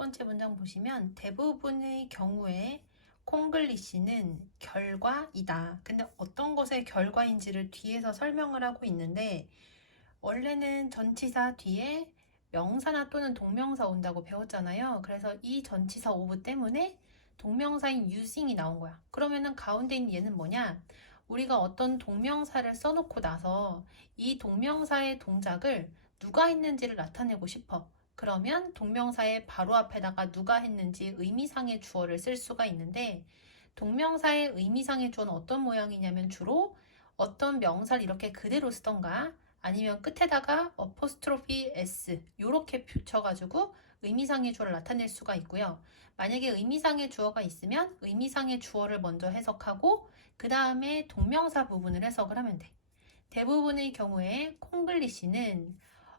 번째 문장 보시면 대부분의 경우에 콩글리시는 결과이다. 근데 어떤 것의 결과인지를 뒤에서 설명을 하고 있는데 원래는 전치사 뒤에 명사나 또는 동명사 온다고 배웠잖아요. 그래서 이 전치사 오브 때문에 동명사인 using이 나온 거야. 그러면은 가운데 있는 얘는 뭐냐? 우리가 어떤 동명사를 써놓고 나서 이 동명사의 동작을 누가 했는지를 나타내고 싶어. 그러면 동명사의 바로 앞에다가 누가 했는지 의미상의 주어를 쓸 수가 있는데 동명사의 의미상의 주어는 어떤 모양이냐면 주로 어떤 명사를 이렇게 그대로 쓰던가 아니면 끝에다가 어포스트로피 s 이렇게 붙여가지고 의미상의 주어를 나타낼 수가 있고요. 만약에 의미상의 주어가 있으면 의미상의 주어를 먼저 해석하고 그 다음에 동명사 부분을 해석을 하면 돼. 대부분의 경우에 콩글리시는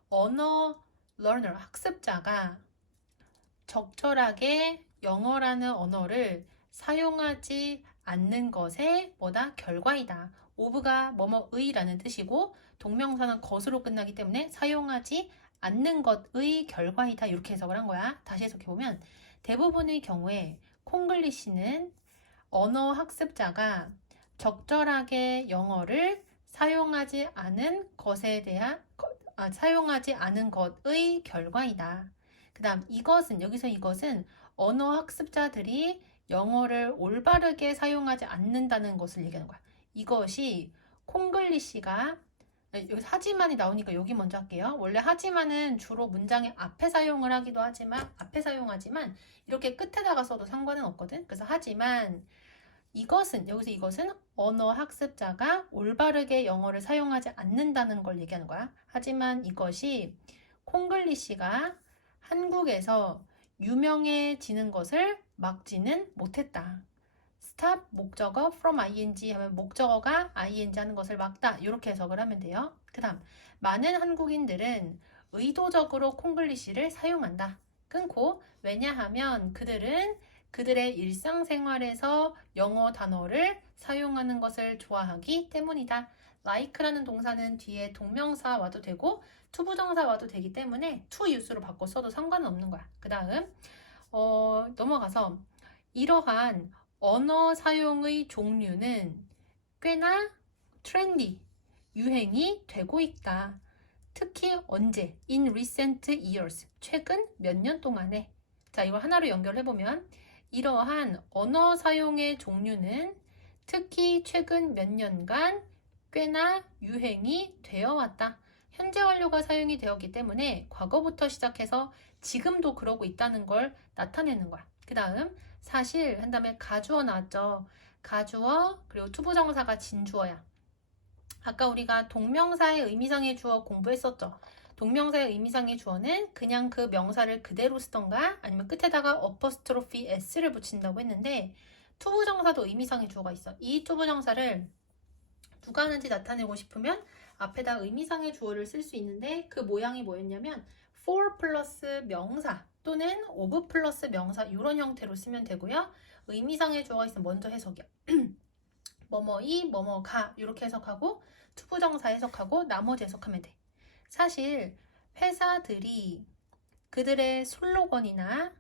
언어 learner, 학습자가 적절하게 영어라는 언어를 사용하지 않는 것의 뭐다? 결과이다. of가 뭐뭐의라는 뜻이고 동명사는 것으로 끝나기 때문에 사용하지 않는 것의 결과이다. 이렇게 해석을 한 거야. 다시 해석해보면 대부분의 경우에 콩글리시는 언어 학습자가 적절하게 영어를 사용하지 않은 것에 대한 사용하지 않은 것의 결과이다. 그 다음 이것은 여기서 이것은 언어 학습자들이 영어를 올바르게 사용하지 않는다는 것을 얘기하는 거야. 이것이 콩글리시가 여기 하지만이 나오니까 여기 먼저 할게요. 원래 하지만은 주로 문장의 앞에 사용을 하기도 하지만 앞에 사용하지만 이렇게 끝에다가 써도 상관은 없거든. 그래서 하지만 이것은 여기서 이것은 언어 학습자가 올바르게 영어를 사용하지 않는다는 걸 얘기하는 거야. 하지만 이것이 콩글리시가 한국에서 유명해지는 것을 막지는 못했다. stop 목적어 from ing 하면 목적어가 ing 하는 것을 막다. 이렇게 해석을 하면 돼요. 그 다음 많은 한국인들은 의도적으로 콩글리시를 사용한다. 끊고 왜냐하면 그들은 그들의 일상생활에서 영어 단어를 사용하는 것을 좋아하기 때문이다. like라는 동사는 뒤에 동명사 와도 되고 투부정사 와도 되기 때문에 to use로 바꿔 써도 상관은 없는 거야. 그 다음 넘어가서 이러한 언어 사용의 종류는 꽤나 트렌디, 유행이 되고 있다. 특히 언제? In recent years. 최근 몇 년 동안에. 자, 이걸 하나로 연결해보면 이러한 언어 사용의 종류는 특히 최근 몇 년간 꽤나 유행이 되어 왔다. 현재 완료가 사용이 되었기 때문에 과거부터 시작해서 지금도 그러고 있다는 걸 나타내는 거야. 그 다음 사실 한 다음에 가주어 나왔죠. 가주어 그리고 투부정사가 진주어야. 아까 우리가 동명사의 의미상의 주어 공부했었죠. 동명사의 의미상의 주어는 그냥 그 명사를 그대로 쓰던가 아니면 끝에다가 어퍼스트로피 s를 붙인다고 했는데 투부정사도 의미상의 주어가 있어. 이 투부정사를 누가 하는지 나타내고 싶으면 앞에다 의미상의 주어를 쓸 수 있는데 그 모양이 뭐였냐면 for 플러스 명사 또는 of 플러스 명사 이런 형태로 쓰면 되고요. 의미상의 주어가 있으면 먼저 해석이야. 뭐뭐이, 뭐뭐가 이렇게 해석하고 투부정사 해석하고 나머지 해석하면 돼. 사실 회사들이 그들의 슬로건이나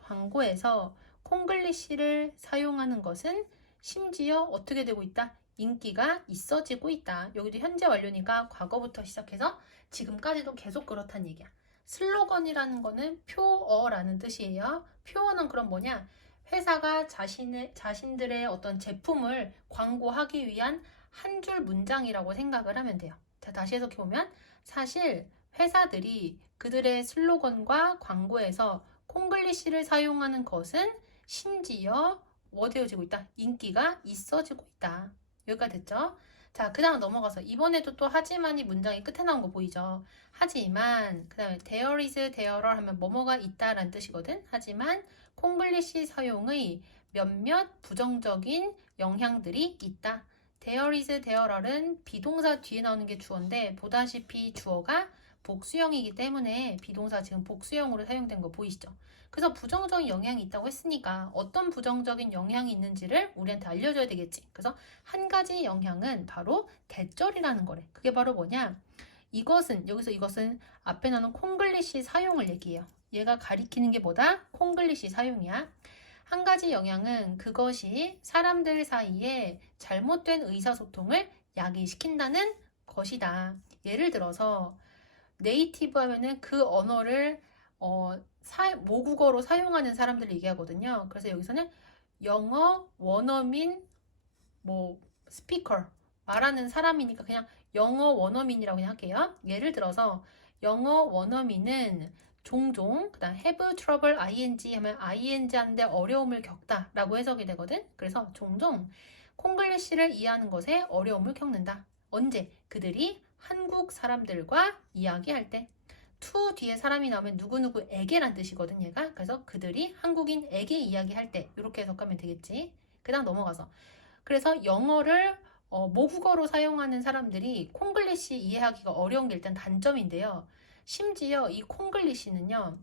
광고에서 콩글리시를 사용하는 것은 심지어 어떻게 되고 있다? 인기가 있어지고 있다. 여기도 현재 완료니까 과거부터 시작해서 지금까지도 계속 그렇다는 얘기야. 슬로건이라는 거는 표어라는 뜻이에요. 표어는 그럼 뭐냐? 회사가 자신들의 어떤 제품을 광고하기 위한 한 줄 문장이라고 생각을 하면 돼요. 자, 다시 해석해보면 사실 회사들이 그들의 슬로건과 광고에서 콩글리시를 사용하는 것은 심지어 되어지고 있다. 인기가 있어지고 있다. 여기까지 됐죠? 자, 그 다음 넘어가서 이번에도 또 하지만이 문장이 끝에 나온 거 보이죠? 하지만 그 다음에 there is, there are 하면 뭐뭐가 있다라는 뜻이거든. 하지만 콩글리시 사용의 몇몇 부정적인 영향들이 있다. there is, there are는 비동사 뒤에 나오는 게 주어인데 보다시피 주어가 복수형이기 때문에 비동사 지금 복수형으로 사용된 거 보이시죠? 그래서 부정적인 영향이 있다고 했으니까 어떤 부정적인 영향이 있는지를 우리한테 알려줘야 되겠지. 그래서 한 가지 영향은 바로 대절이라는 거래. 그게 바로 뭐냐? 여기서 이것은 앞에 나오는 콩글리시 사용을 얘기해요. 얘가 가리키는 게 뭐다? 콩글리시 사용이야. 한 가지 영향은 그것이 사람들 사이에 잘못된 의사소통을 야기시킨다는 것이다. 예를 들어서 네이티브 하면은 그 언어를 모국어로 사용하는 사람들을 얘기하거든요. 그래서 여기서는 영어 원어민 스피커 말하는 사람이니까 그냥 영어 원어민이라고 그냥 할게요. 예를 들어서 영어 원어민은 종종 그다음 have trouble ing 하면 ing 하는데 어려움을 겪다 라고 해석이 되거든. 그래서 종종 콩글리시를 이해하는 것에 어려움을 겪는다. 언제? 그들이 한국 사람들과 이야기할 때. to 뒤에 사람이 나오면 누구누구에게란 뜻이거든 얘가. 그래서 그들이 한국인에게 이야기할 때 이렇게 해석하면 되겠지. 그 다음 넘어가서 그래서 영어를 모국어로 사용하는 사람들이 콩글리시 이해하기가 어려운 게 일단 단점인데요. 심지어 이 콩글리시는요.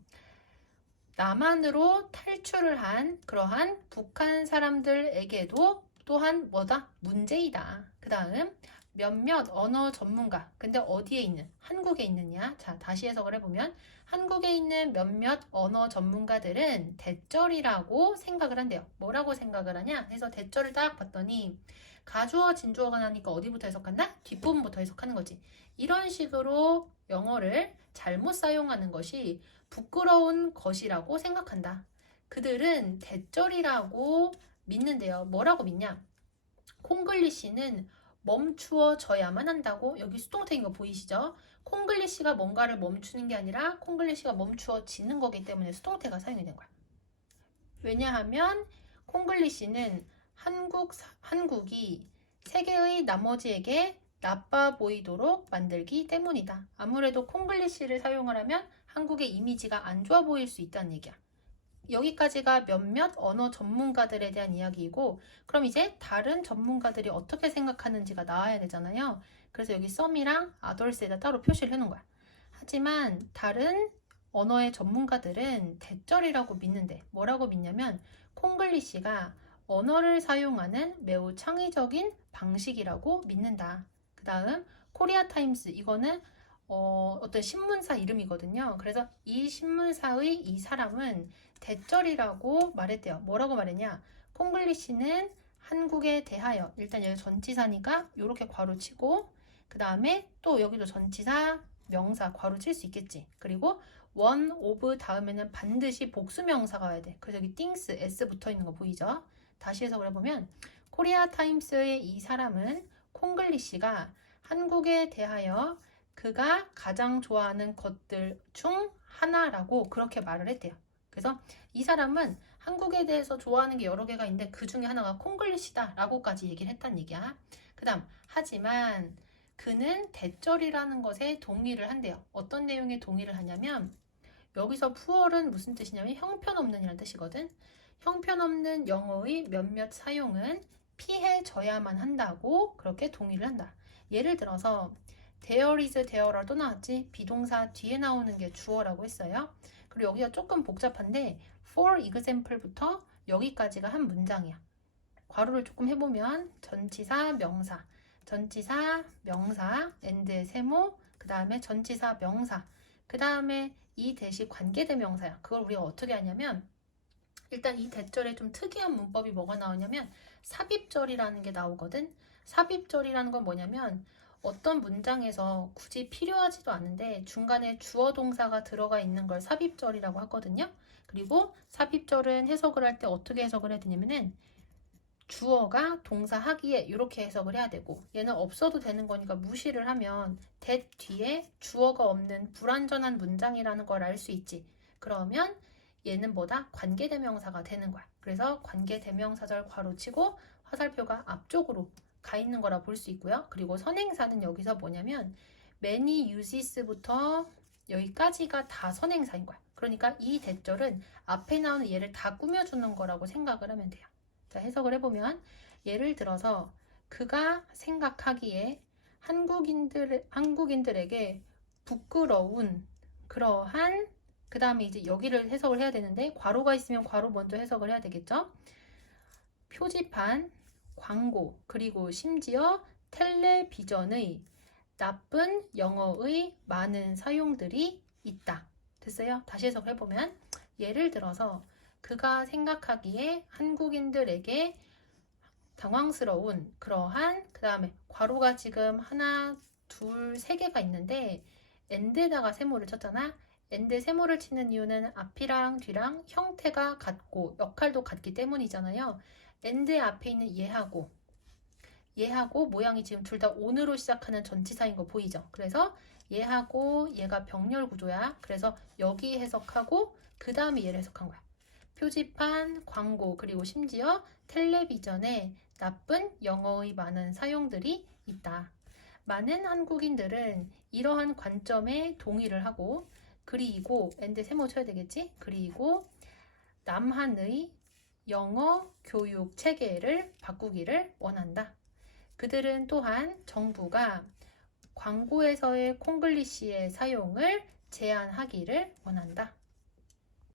남한으로 탈출을 한 그러한 북한 사람들에게도 또한 뭐다? 문제이다. 그 다음 몇몇 언어 전문가. 근데 어디에 있는? 한국에 있느냐? 자, 다시 해석을 해보면 한국에 있는 몇몇 언어 전문가들은 대절이라고 생각을 한대요. 뭐라고 생각을 하냐? 해서 대절을 딱 봤더니 가주어, 진주어가 나니까 어디부터 해석한다? 뒷부분부터 해석하는 거지. 이런 식으로 영어를 잘못 사용하는 것이 부끄러운 것이라고 생각한다. 그들은 대절이라고 믿는데요. 뭐라고 믿냐? 콩글리시는 멈추어져야만 한다고. 여기 수동태인 거 보이시죠? 콩글리시가 뭔가를 멈추는 게 아니라 콩글리시가 멈추어지는 거기 때문에 수동태가 사용이 된 거야. 왜냐하면 콩글리시는 한국이 세계의 나머지에게 나빠 보이도록 만들기 때문이다. 아무래도 콩글리시를 사용을 하면 한국의 이미지가 안 좋아 보일 수 있다는 얘기야. 여기까지가 몇몇 언어 전문가들에 대한 이야기이고, 그럼 이제 다른 전문가들이 어떻게 생각하는지가 나와야 되잖아요. 그래서 여기 썸이랑 아덜스에다 따로 표시를 해놓은 거야. 하지만 다른 언어의 전문가들은 대절이라고 믿는데 뭐라고 믿냐면 콩글리시가 언어를 사용하는 매우 창의적인 방식이라고 믿는다. 그 다음 코리아 타임스 이거는 어떤 신문사 이름이거든요. 그래서 이 신문사의 이 사람은 대절이라고 말했대요. 뭐라고 말했냐? 콩글리시는 한국에 대하여 일단 여기 전치사니까 이렇게 괄호 치고 그 다음에 또 여기도 전치사 명사 괄호 칠 수 있겠지. 그리고 one of 다음에는 반드시 복수명사가 와야 돼. 그래서 여기 things s 붙어 있는 거 보이죠? 다시 해석을 해보면 코리아 타임스의 이 사람은 콩글리시가 한국에 대하여 그가 가장 좋아하는 것들 중 하나라고 그렇게 말을 했대요. 그래서 이 사람은 한국에 대해서 좋아하는 게 여러 개가 있는데 그 중에 하나가 콩글리시다 라고까지 얘기를 했단 얘기야. 그 다음 하지만 그는 대절이라는 것에 동의를 한대요. 어떤 내용에 동의를 하냐면 여기서 pure은 무슨 뜻이냐면 형편없는이라는 뜻이거든. 형편없는 영어의 몇몇 사용은 피해져야만 한다고 그렇게 동의를 한다. 예를 들어서 there is, there are 또 나왔지. 비동사 뒤에 나오는 게 주어라고 했어요. 그리고 여기가 조금 복잡한데 for example부터 여기까지가 한 문장이야. 괄호를 조금 해보면 전치사, 명사, 전치사, 명사, and 세모, 그 다음에 전치사, 명사, 그 다음에 이 대시 관계대명사야. 그걸 우리가 어떻게 하냐면 일단 이 대절에 좀 특이한 문법이 뭐가 나오냐면 삽입절이라는 게 나오거든. 삽입절이라는 건 뭐냐면 어떤 문장에서 굳이 필요하지도 않은데 중간에 주어 동사가 들어가 있는 걸 삽입절이라고 하거든요. 그리고 삽입절은 해석을 할 때 어떻게 해석을 해야 되냐면은 주어가 동사 하기에 이렇게 해석을 해야 되고 얘는 없어도 되는 거니까 무시를 하면 that 뒤에 주어가 없는 불완전한 문장이라는 걸 알 수 있지. 그러면 얘는 뭐다? 관계대명사가 되는 거야. 그래서 관계대명사절 괄호치고 화살표가 앞쪽으로 가 있는 거라 볼 수 있고요. 그리고 선행사는 여기서 뭐냐면 many uses부터 여기까지가 다 선행사인 거야. 그러니까 이 대절은 앞에 나오는 얘를 다 꾸며주는 거라고 생각을 하면 돼요. 자, 해석을 해보면 예를 들어서 그가 생각하기에 한국인들에게 부끄러운 그러한 그 다음에 이제 여기를 해석을 해야 되는데 괄호가 있으면 괄호 먼저 해석을 해야 되겠죠. 표지판, 광고, 그리고 심지어 텔레비전의 나쁜 영어의 많은 사용들이 있다. 됐어요? 다시 해석해보면 예를 들어서 그가 생각하기에 한국인들에게 당황스러운 그러한 그 다음에 괄호가 지금 하나, 둘, 세 개가 있는데 and에다가 세모를 쳤잖아. and 세모를 치는 이유는 앞이랑 뒤랑 형태가 같고 역할도 같기 때문이잖아요. and 앞에 있는 얘하고 모양이 지금 둘 다 on으로 시작하는 전치사인 거 보이죠? 그래서 얘하고 얘가 병렬 구조야. 그래서 여기 해석하고 그 다음에 얘를 해석한 거야. 표지판, 광고, 그리고 심지어 텔레비전에 나쁜 영어의 많은 사용들이 있다. 많은 한국인들은 이러한 관점에 동의를 하고 그리고 and 세모 쳐야 되겠지? 그리고 남한의 영어 교육 체계를 바꾸기를 원한다. 그들은 또한 정부가 광고에서의 콩글리시의 사용을 제한하기를 원한다.